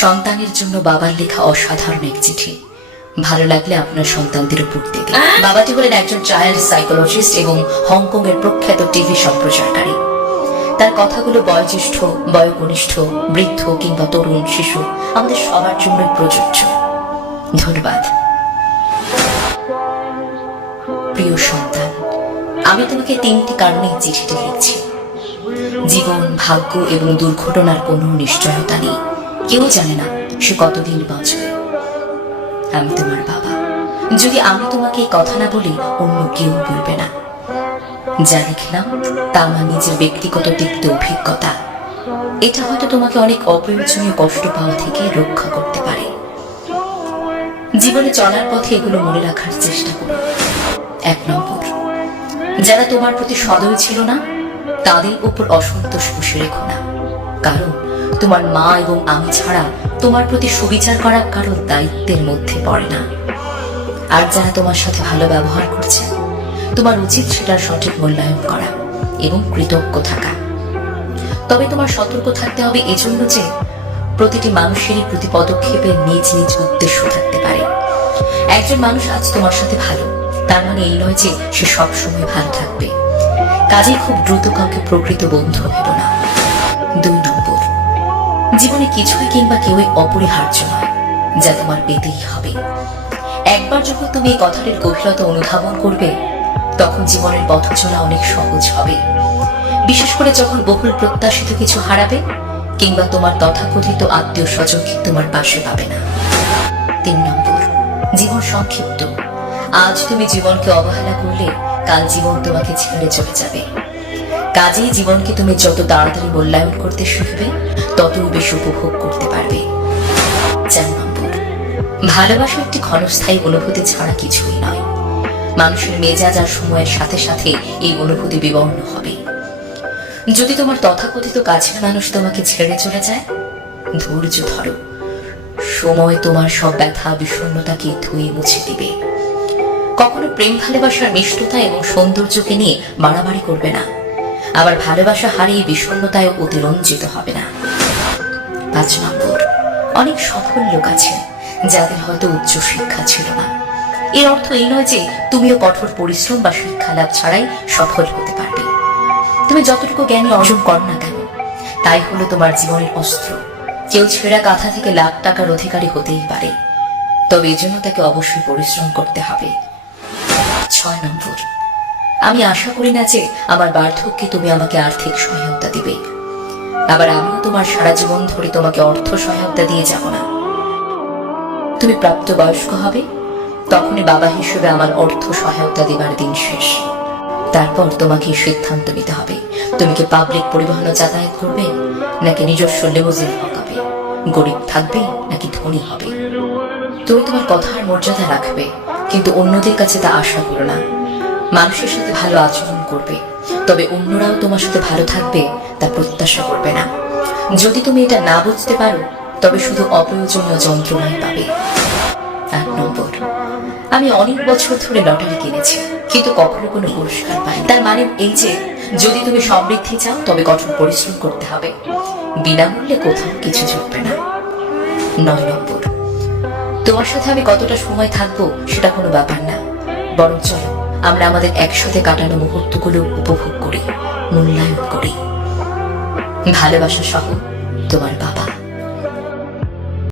সন্তানের জন্য বাবার লেখা অসাধারণ এক চিঠি। ভালো লাগলে আপনার সন্তানদের উপর দিন বাবাটি হলেন একজন চাইল্ড সাইকোলজিস্ট এবং হংকং এর প্রখ্যাত টিভি সম্প্রচারকারী। তার কথাগুলো বয়োজ্যেষ্ঠ বয়োকনিষ্ঠ বৃদ্ধ কিংবা তরুণ শিশু আমাদের সবার জন্যই প্রযোজ্য। ধন্যবাদ। প্রিয় সন্তান আমি তোমাকে তিনটি কারণে চিঠিটি লিখছি। জীবন ভাগ্য এবং দুর্ঘটনার কোনো নিশ্চয়তা নেই। কেউ জানে না সে কতদিন বাঁচবে। আমি তোমার বাবা। যদি আমি তোমাকে এই কথা না বলি, অন্য কেউ বলবে না। যা লিখলাম তা আমার নিজের ব্যক্তিগত তিক্ত অভিজ্ঞতা। এটা হয়তো তোমাকে অনেক অপ্রয়োজনীয় কষ্ট পাওয়া থেকে রক্ষা করতে পারে। জীবনে চলার পথে এগুলো মনে রাখার চেষ্টা করো। এক নম্বর, যারা তোমার প্রতি সদয় ছিল না, তাদের উপর অসন্তোষ বসে রেখো না। কারণ তোমার মা এবং আমি ছাড়া তোমার প্রতি সুবিচার করা কারোর দায়িত্বের মধ্যে পড়ে না। আর যারা তোমার সাথে ভালো ব্যবহার করছে, তোমার উচিত সেটার সঠিক মূল্যায়ন করা এবং কৃতজ্ঞ থাকা। তবে তোমার সতর্ক থাকতে হবে এজন্য যে প্রতিটি মানুষেরই প্রতি পদক্ষেপে নিজ নিজ উদ্দেশ্য থাকতে পারে। একজন মানুষ আজ তোমার সাথে ভালো, তার মানে এই নয় যে সে সবসময় ভালো থাকবে। কাজে খুব দ্রুত কাউকে প্রকৃত বন্ধু ভেব না। দুই জীবনে কিছুই কিংবা কেউই অপরিহার্য নয়, যা তোমার পেতেই হবে। একবার যখন তুমি এই কথাটির গভীরতা অনুধাবন করবে, তখন জীবনের পথ চলা অনেক সহজ হবে। বিশেষ করে যখন বহুল প্রত্যাশিত কিছু হারাবে, কিংবা তোমার তথাকথিত আত্মীয় স্বজন তোমার পাশে পাবে না। তিন নম্বর, জীবন সংক্ষিপ্ত। আজ তুমি জীবনকে অবহেলা করলে, কাল জীবন তোমাকে ছেড়ে চলে যাবে। কাজেই জীবনকে তুমি যত তাড়াতাড়ি মূল্যায়ন করতে শিখবে, তত বেশি উপভোগ করতে পারবে। চার নম্বর ভালোবাসা একটি ক্ষণস্থায়ী অনুভূতি ছাড়া কিছুই নয়। মানুষের মেজাজ আর সময়ের সাথে সাথে এই অনুভূতি বিবর্ণ হবে। যদি তোমার তথাকথিত কাছের মানুষ তোমাকে ছেড়ে চলে যায়, ধৈর্য ধরো। সময় তোমার সব ব্যথা, বিষণ্ণতাকে ধুয়ে মুছে দিবে। কখনো প্রেম, ভালোবাসার মিষ্টতা এবং সৌন্দর্যকে নিয়ে বাড়াবাড়ি করবে না। আবার ভালোবাসা হারিয়ে বিষণ্ণতায় অতিরঞ্জিত হবে না। পাঁচ নম্বর, অনেক সফল লোক আছে যাদের হয়তো উচ্চ শিক্ষা ছিল না। এর অর্থ এই নয় যে তুমিও কঠোর পরিশ্রম বা শিক্ষা লাভ ছাড়াই সফল হতে পারবে। তুমি যতটুকু জ্ঞানী অর্জন কর না কেন, তাই হলো তোমার জীবনের অস্ত্র। কেউ ছেঁড়া কাঁথা থেকে লাখ টাকার অধিকারী হতেই পারে। তবে এজন্য তাকে অবশ্যই পরিশ্রম করতে হবে। ছয় নম্বর আমি আশা করি না যে আমার বার্ধক্যে তুমি আমাকে আর্থিক সহায়তা দিবে। আবার আমিও তোমার সারা জীবন ধরে তোমাকে অর্থ সহায়তা দিয়ে যাব না। তুমি প্রাপ্তবয়স্ক হবে, তখনই বাবা হিসেবে আমার অর্থ সহায়তা দেবার দিন শেষ। তারপর তোমাকে সিদ্ধান্ত নিতে হবে। তুমি কি পাবলিক পরিবহনে যাতায়াত করবে, নাকি নিজস্ব লেমোজিন হকাবে গরিব থাকবে, নাকি ধনী হবে? তুমি তোমার কথার মর্যাদা রাখবে, কিন্তু অন্যদের কাছে তা আশা করো না। মানুষের সাথে ভালো আচরণ করবে। তবে অন্যরাও তোমার সাথে ভালো থাকবে, তা প্রত্যাশা করবে না। যদি তুমি এটা না বুঝতে পারো, তবে শুধু অপ্রয়োজনীয় যন্ত্রণাই পাবে। এক নম্বর, আমি অনেক বছর ধরে লটারি কিনেছি, কিন্তু কখনো কোনো পুরস্কার পাই তার মানে এই যে, যদি তুমি সমৃদ্ধি চাও, তবে কঠোর পরিশ্রম করতে হবে। বিনামূল্যে কোথাও কিছু জুটবে না। নয় নম্বর, তোমার সাথে আমি কতটা সময় থাকব, সেটা কোনো ব্যাপার না। বরং চলো আমরা আমাদের একসাথে কাটানো মুহূর্তগুলো উপভোগ করি মূল্যায়ন করি। ভালোবাসা সহ তোমার বাবা।